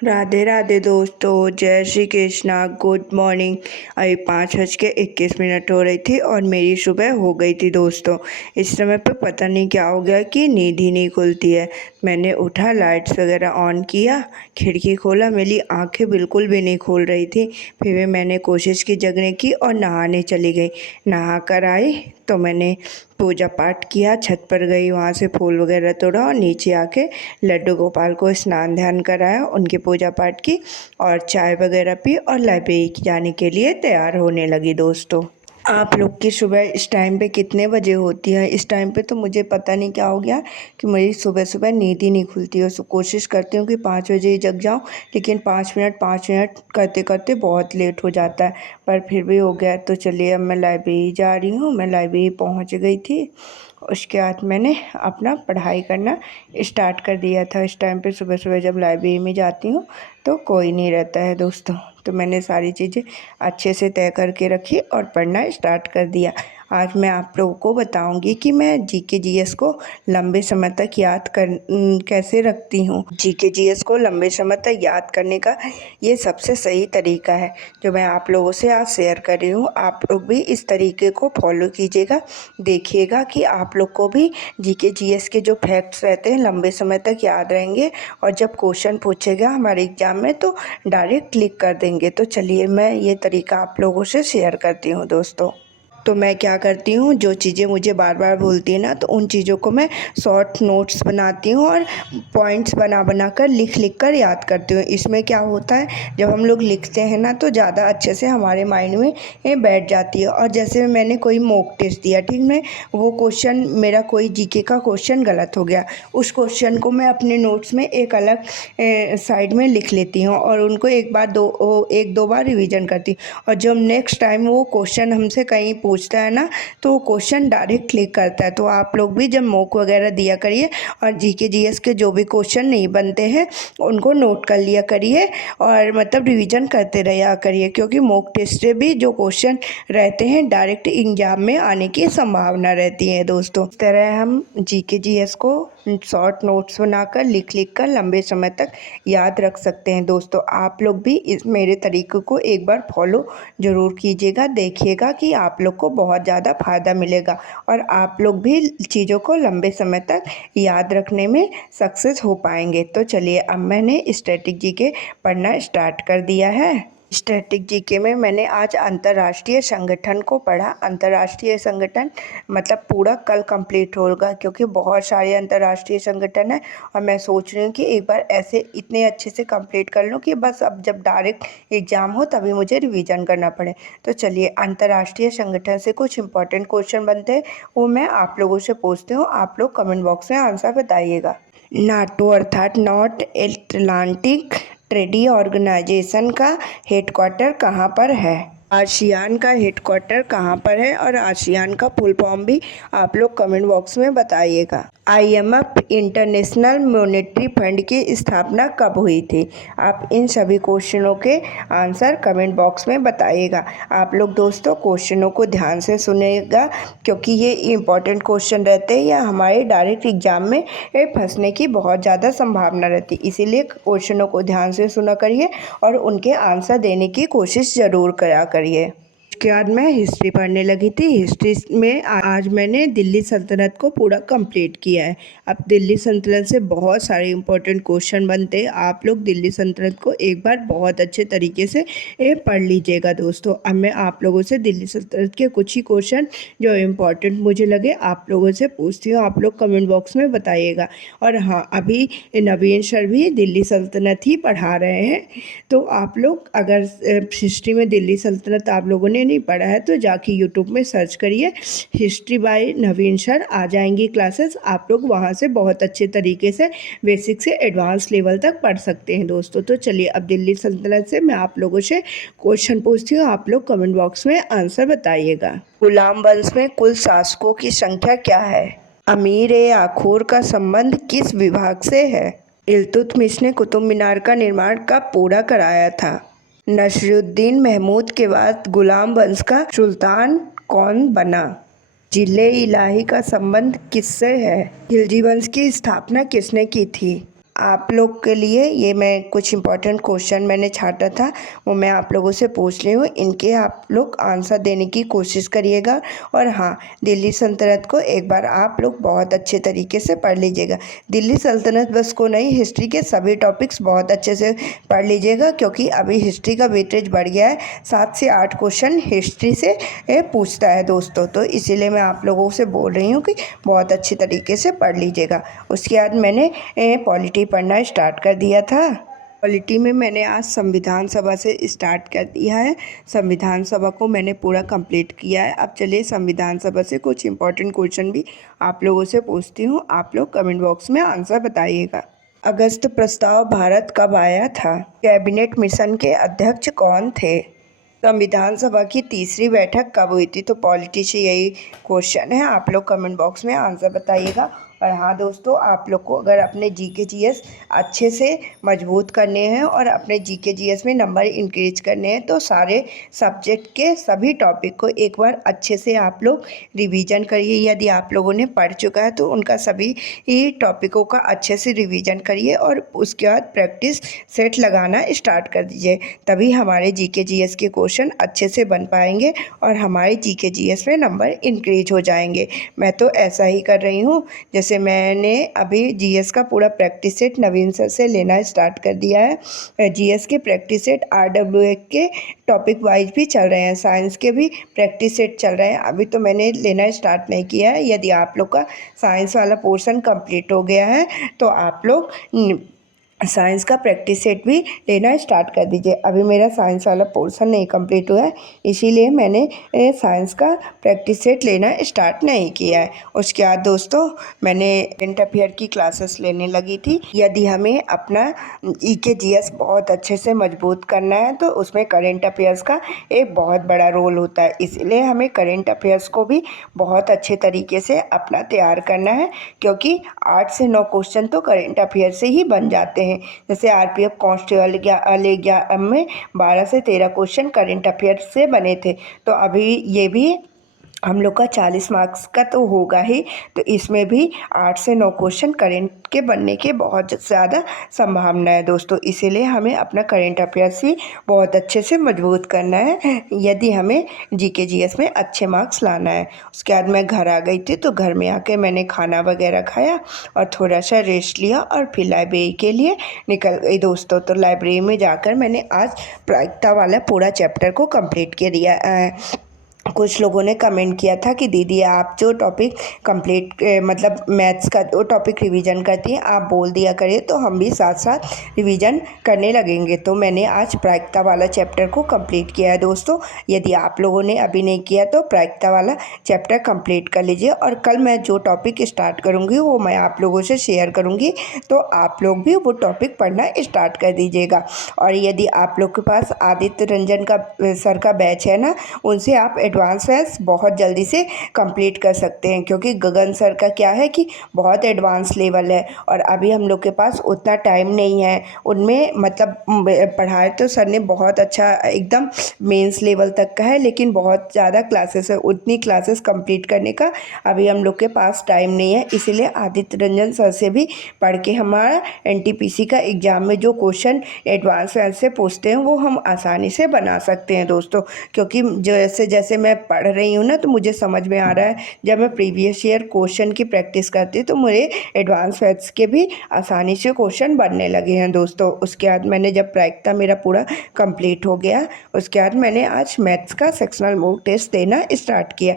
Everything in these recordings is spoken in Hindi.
राधे राधे दोस्तों, जय श्री कृष्णा। Good morning. अभी 5:21 हो रही थी और मेरी सुबह हो गई थी दोस्तों। इस समय पे पता नहीं क्या हो गया कि नींद ही नहीं खुलती है। मैंने उठा, लाइट्स वगैरह ऑन किया, खिड़की खोला, मेरी आंखें बिल्कुल भी नहीं खोल रही थी। फिर भी मैंने कोशिश की जगने की और नहाने चली गई। नहा कर आई तो मैंने पूजा पाठ किया, छत पर गई, वहाँ से फूल वगैरह तोड़ा और नीचे आके लड्डू गोपाल को स्नान ध्यान कराया, उनकी पूजा पाठ की और चाय वगैरह पी और लाइब्रेरी जाने के लिए तैयार होने लगी दोस्तों। आप लोग की सुबह इस टाइम पे कितने बजे होती है? इस टाइम पे तो मुझे पता नहीं क्या हो गया कि मेरी सुबह सुबह नींद ही नहीं खुलती है। सो कोशिश करती हूँ कि 5 बजे ही जग जाऊँ, लेकिन 5 मिनट करते करते बहुत लेट हो जाता है। पर फिर भी हो गया तो चलिए, अब मैं लाइब्रेरी जा रही हूँ। मैं लाइब्रेरी पहुँच गई थी। उसके बाद मैंने अपना पढ़ाई करना स्टार्ट कर दिया था। इस टाइम पे सुबह सुबह जब लाइब्रेरी में जाती हूँ तो कोई नहीं रहता है दोस्तों, तो मैंने सारी चीज़ें अच्छे से तय करके रखी और पढ़ना स्टार्ट कर दिया। आज मैं आप लोगों को बताऊंगी कि मैं जीके जीएस को लंबे समय तक कैसे रखती हूँ। जीके जीएस को लंबे समय तक याद करने का ये सबसे सही तरीका है जो मैं आप लोगों से आज शेयर कर रही हूँ। आप लोग भी इस तरीके को फॉलो कीजिएगा, देखिएगा कि आप लोग को भी जीके जीएस के जो फैक्ट्स रहते हैं लंबे समय तक याद रहेंगे और जब क्वेश्चन पूछेगा हमारे एग्ज़ाम में तो डायरेक्ट क्लिक कर देंगे। तो चलिए, मैं ये तरीका आप लोगों से शेयर करती हूँ दोस्तों। तो मैं क्या करती हूँ, जो चीज़ें मुझे बार बार भूलती है ना, तो उन चीज़ों को मैं शॉर्ट नोट्स बनाती हूँ और पॉइंट्स बना बना कर लिख कर याद करती हूँ। इसमें क्या होता है, जब हम लोग लिखते हैं ना तो ज़्यादा अच्छे से हमारे माइंड में ये बैठ जाती है। और जैसे मैंने कोई मॉक टेस्ट दिया, ठीक में वो क्वेश्चन, मेरा कोई जीके का क्वेश्चन गलत हो गया, उस क्वेश्चन को मैं अपने नोट्स में एक अलग साइड में लिख लेती हूँ और उनको एक दो बार रिवीजन करती हूँ। और जब नेक्स्ट टाइम वो क्वेश्चन हमसे कहीं पूछता है ना तो वो क्वेश्चन डायरेक्ट क्लिक करता है। तो आप लोग भी जब मॉक वगैरह दिया करिए और जीके जीएस के जो भी क्वेश्चन नहीं बनते हैं उनको नोट कर लिया करिए और मतलब रिवीजन करते रहा करिए, क्योंकि मॉक टेस्ट से भी जो क्वेश्चन रहते हैं डायरेक्ट एग्जाम में आने की संभावना रहती है दोस्तों। इस तरह हम जीके जीएस को शॉर्ट नोट्स बनाकर लिख कर लंबे समय तक याद रख सकते हैं दोस्तों। आप लोग भी इस मेरे तरीक़े को एक बार फॉलो ज़रूर कीजिएगा, देखिएगा कि आप लोग को बहुत ज़्यादा फ़ायदा मिलेगा और आप लोग भी चीज़ों को लंबे समय तक याद रखने में सक्सेस हो पाएंगे। तो चलिए, अब मैंने स्टैटिक जीके पढ़ना स्टार्ट कर दिया है। स्टैटिक जीके में मैंने आज अंतर्राष्ट्रीय संगठन को पढ़ा। अंतर्राष्ट्रीय संगठन मतलब पूरा कल कंप्लीट होगा, क्योंकि बहुत सारे अंतर्राष्ट्रीय संगठन है और मैं सोच रही हूँ कि एक बार ऐसे इतने अच्छे से कंप्लीट कर लूँ कि बस अब जब डायरेक्ट एग्ज़ाम हो तभी मुझे रिवीजन करना पड़े। तो चलिए, अंतर्राष्ट्रीय संगठन से कुछ इंपॉर्टेंट क्वेश्चन बनते हैं, वो मैं आप लोगों से पूछती हूँ। आप लोग कमेंट बॉक्स में आंसर बताइएगा। नाटो अर्थात नॉर्थ एटलांटिक ट्रेडी ऑर्गेनाइजेशन का हेडक्वार्टर कहाँ पर है? आसियान का हेडक्वार्टर कहाँ पर है और आसियान का फुल फॉर्म भी आप लोग कमेंट बॉक्स में बताइएगा। आईएमएफ इंटरनेशनल मॉनेटरी फंड की स्थापना कब हुई थी? आप इन सभी क्वेश्चनों के आंसर कमेंट बॉक्स में बताइएगा। आप लोग दोस्तों क्वेश्चनों को ध्यान से सुनेगा, क्योंकि ये इंपॉर्टेंट क्वेश्चन रहते हैं या हमारे डायरेक्ट एग्जाम में फंसने की बहुत ज़्यादा संभावना रहती है। इसीलिए क्वेश्चनों को ध्यान से सुना करिए और उनके आंसर देने की कोशिश ज़रूर करा करिए। उसके बाद मैं हिस्ट्री पढ़ने लगी थी। हिस्ट्री में आज मैंने दिल्ली सल्तनत को पूरा कंप्लीट किया है। अब दिल्ली सल्तनत से बहुत सारे इंपॉर्टेंट क्वेश्चन बनते हैं। आप लोग दिल्ली सल्तनत को एक बार बहुत अच्छे तरीके से पढ़ लीजिएगा दोस्तों। अब मैं आप लोगों से दिल्ली सल्तनत के कुछ ही क्वेश्चन जो इम्पोर्टेंट मुझे लगे आप लोगों से पूछती हूँ। आप लोग कमेंट बॉक्स में बताइएगा। और हाँ, अभी नवीन सर भी दिल्ली सल्तनत ही पढ़ा रहे हैं, तो आप लोग अगर हिस्ट्री में दिल्ली सल्तनत आप लोगों ने नहीं पढ़ा है तो जाके यूट्यूब में सर्च करिए, हिस्ट्री बाय नवीन सर आ जाएंगी क्लासेस। आप लोग वहाँ से बहुत अच्छे तरीके से बेसिक से एडवांस लेवल तक पढ़ सकते हैं दोस्तों। तो चलिए, अब दिल्ली सल्तनत से मैं आप लोगों से क्वेश्चन पूछती हूँ, आप लोग कमेंट बॉक्स में आंसर बताइएगा। गुलाम वंश में कुल शासकों की संख्या क्या है? अमीर ए आखूर का संबंध किस विभाग से है? इल्तुतमिश ने कुतुब मीनार का निर्माण कब पूरा कराया था? नसरुद्दीन महमूद के बाद गुलाम वंश का सुल्तान कौन बना? जिले इलाही का संबंध किससे है? खिलजी वंश की स्थापना किसने की थी? आप लोग के लिए ये मैं कुछ इम्पोर्टेंट क्वेश्चन मैंने छांटा था, वो मैं आप लोगों से पूछ रही हूँ। इनके आप लोग आंसर देने की कोशिश करिएगा। और हाँ, दिल्ली सल्तनत को एक बार आप लोग बहुत अच्छे तरीके से पढ़ लीजिएगा। दिल्ली सल्तनत बस को नहीं, हिस्ट्री के सभी टॉपिक्स बहुत अच्छे से पढ़ लीजिएगा, क्योंकि अभी हिस्ट्री का वेटेज बढ़ गया है। 7 से 8 क्वेश्चन हिस्ट्री से पूछता है दोस्तों, तो इसीलिए मैं आप लोगों से बोल रही हूँ कि बहुत अच्छी तरीके से पढ़ लीजिएगा। उसके बाद मैंने पॉलिटी पढ़ना स्टार्ट कर दिया था। पॉलिटी में मैंने आज संविधान सभा से स्टार्ट कर दिया है। संविधान सभा को मैंने पूरा कंप्लीट किया है। अब चलिए संविधान सभा से कुछ इंपॉर्टेंट क्वेश्चन भी आप लोगों से पूछती हूँ। आप लोग कमेंट बॉक्स में आंसर बताइएगा। अगस्त प्रस्ताव भारत कब आया था? कैबिनेट मिशन के अध्यक्ष कौन थे? संविधान सभा की तीसरी बैठक कब हुई थी? तो पॉलिटी से यही क्वेश्चन है। आप लोग कमेंट बॉक्स में आंसर बताइएगा। और हाँ दोस्तों, आप लोग को अगर अपने जीके जीएस अच्छे से मजबूत करने हैं और अपने जीके जीएस में नंबर इंक्रीज करने हैं, तो सारे सब्जेक्ट के सभी टॉपिक को एक बार अच्छे से आप लोग रिवीजन करिए। यदि आप लोगों ने पढ़ चुका है तो उनका सभी ही टॉपिकों का अच्छे से रिवीजन करिए और उसके बाद प्रैक्टिस सेट लगाना स्टार्ट कर दीजिए। तभी हमारे जीके जीएस के क्वेश्चन अच्छे से बन पाएंगे और हमारे जीके जीएस में नंबर इंक्रीज हो जाएंगे। मैं तो ऐसा ही कर रही हूँ। जैसे मैंने अभी जीएस का पूरा प्रैक्टिस सेट नवीन सर से लेना स्टार्ट कर दिया है। जीएस के प्रैक्टिस सेट आरडब्ल्यूए के टॉपिक वाइज भी चल रहे हैं, साइंस के भी प्रैक्टिस सेट चल रहे हैं। अभी तो मैंने लेना स्टार्ट नहीं किया है। यदि आप लोग का साइंस वाला पोर्शन कंप्लीट हो गया है तो आप लोग साइंस का प्रैक्टिस सेट भी लेना स्टार्ट कर दीजिए। अभी मेरा साइंस वाला पोर्शन नहीं कंप्लीट हुआ है, इसीलिए मैंने साइंस का प्रैक्टिस सेट लेना स्टार्ट नहीं किया है। उसके बाद दोस्तों मैंने करंट अफेयर की क्लासेस लेने लगी थी। यदि हमें अपना ईके जीएस बहुत अच्छे से मजबूत करना है तो उसमें करंट अफेयर्स का एक बहुत बड़ा रोल होता है। इसलिए हमें करंट अफेयर्स को भी बहुत अच्छे तरीके से अपना तैयार करना है, क्योंकि 8 से 9 क्वेश्चन तो करंट अफेयर से ही बन जाते हैं। जैसे आरपीएफ कांस्टेबल एग्जाम में 12 से 13 क्वेश्चन करंट अफेयर से बने थे, तो अभी ये भी हम लोग का 40 मार्क्स का तो होगा ही, तो इसमें भी 8 से 9 क्वेश्चन करंट के बनने के बहुत ज़्यादा संभावना है दोस्तों। इसीलिए हमें अपना करंट अफेयर्स ही बहुत अच्छे से मजबूत करना है, यदि हमें जीके जीएस में अच्छे मार्क्स लाना है। उसके बाद मैं घर आ गई थी, तो घर में आके मैंने खाना वगैरह खाया और थोड़ा सा रेस्ट लिया और फिर लाइब्रेरी के लिए निकल गई दोस्तों। तो लाइब्रेरी में जाकर मैंने आज प्रायिकता वाला पूरा चैप्टर को कंप्लीट कर दिया। कुछ लोगों ने कमेंट किया था कि दीदी आप जो टॉपिक कंप्लीट मतलब मैथ्स का जो टॉपिक रिवीजन करती हैं आप बोल दिया करिए, तो हम भी साथ साथ रिवीजन करने लगेंगे। तो मैंने आज प्रायिकता वाला चैप्टर को कंप्लीट किया है दोस्तों। यदि आप लोगों ने अभी नहीं किया तो प्रायिकता वाला चैप्टर कंप्लीट कर लीजिए, और कल मैं जो टॉपिक स्टार्ट करूँगी वो मैं आप लोगों से शेयर करूँगी, तो आप लोग भी वो टॉपिक पढ़ना स्टार्ट कर दीजिएगा। और यदि आप लोग के पास आदित्य रंजन का सर का बैच है ना, उनसे आप एडवांस मैथ्स बहुत जल्दी से कंप्लीट कर सकते हैं, क्योंकि गगन सर का क्या है कि बहुत एडवांस लेवल है और अभी हम लोग के पास उतना टाइम नहीं है। उनमें मतलब पढ़ाए तो सर ने बहुत अच्छा एकदम मेंस लेवल तक का है, लेकिन बहुत ज़्यादा क्लासेस है, उतनी क्लासेस कंप्लीट करने का अभी हम लोग के पास टाइम नहीं है। इसीलिए आदित्य रंजन सर से भी पढ़ के हमारा एनटीपीसी का एग्ज़ाम में जो क्वेश्चन एडवांस मैथ्स से पूछते हैं वो हम आसानी से बना सकते हैं दोस्तों। क्योंकि जैसे जैसे मैं पढ़ रही हूँ ना, तो मुझे समझ में आ रहा है, जब मैं प्रीवियस ईयर क्वेश्चन की प्रैक्टिस करती तो मुझे एडवांस मैथ्स के भी आसानी से क्वेश्चन बनने लगे हैं दोस्तों। उसके बाद मैंने जब प्रायिकता मेरा पूरा कंप्लीट हो गया, उसके बाद मैंने आज मैथ्स का सेक्शनल मॉक टेस्ट देना स्टार्ट किया।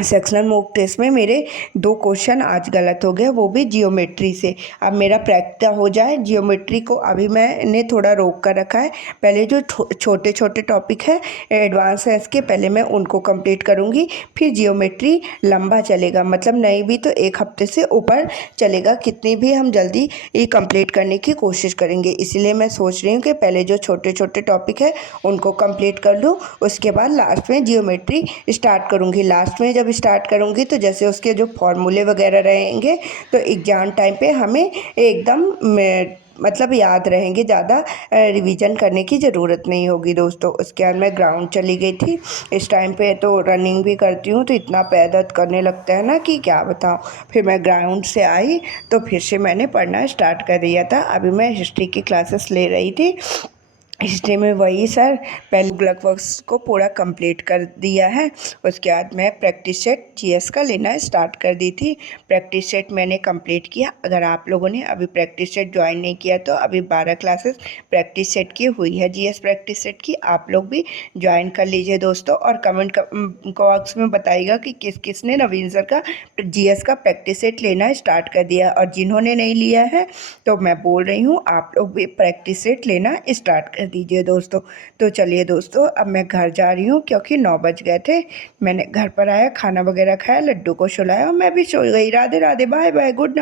सेक्शनल मॉक टेस्ट में मेरे 2 क्वेश्चन आज गलत हो गए, वो भी जियोमेट्री से। अब मेरा प्रैक्टिस हो जाए। जियोमेट्री को अभी मैंने थोड़ा रोक कर रखा है, पहले जो छोटे छोटे टॉपिक है एडवांस है इसके, पहले मैं उनको कंप्लीट करूँगी, फिर जियोमेट्री लंबा चलेगा, मतलब नहीं भी तो 1 हफ्ते से ऊपर चलेगा, कितनी भी हम जल्दी ये कंप्लीट करने की कोशिश करेंगे। इसलिए मैं सोच रही हूँ कि पहले जो छोटे छोटे टॉपिक है उनको कंप्लीट कर लूँ, उसके बाद लास्ट में जियोमेट्री स्टार्ट करूँगी। लास्ट में जब स्टार्ट करूँगी तो जैसे उसके जो फॉर्मूले वगैरह रहेंगे तो एग्ज़ाम टाइम पे हमें एकदम मतलब याद रहेंगे, ज़्यादा रिवीजन करने की ज़रूरत नहीं होगी दोस्तों। उसके बाद मैं ग्राउंड चली गई थी। इस टाइम पे तो रनिंग भी करती हूँ तो इतना पैर दर्द करने लगता है ना कि क्या बताऊँ। फिर मैं ग्राउंड से आई तो फिर से मैंने पढ़ना स्टार्ट कर दिया था। अभी मैं हिस्ट्री की क्लासेस ले रही थी। हिस्ट्री में वही सर पहले ग्लक वर्क्स को पूरा कंप्लीट कर दिया है। उसके बाद मैं प्रैक्टिस सेट जीएस का लेना स्टार्ट कर दी थी। प्रैक्टिस सेट मैंने कंप्लीट किया। अगर आप लोगों ने अभी प्रैक्टिस सेट ज्वाइन नहीं किया तो अभी 12 क्लासेस प्रैक्टिस सेट की हुई है, जीएस प्रैक्टिस सेट की। आप लोग भी ज्वाइन कर लीजिए दोस्तों, और कमेंट बॉक्स में बताइएगा कि किस किस ने नवीन सर का जीएस का प्रैक्टिस सेट लेना स्टार्ट कर दिया। और जिन्होंने नहीं लिया है तो मैं बोल रही हूँ आप लोग भी प्रैक्टिस सेट लेना स्टार्ट कर दीजिए दोस्तों। तो चलिए दोस्तों, अब मैं घर जा रही हूँ क्योंकि 9 बज गए थे। मैंने घर पर आया, खाना वगैरह खाया, लड्डू को सुलाया और मैं भी सो गई। Radhe Radhe, bye bye, good night.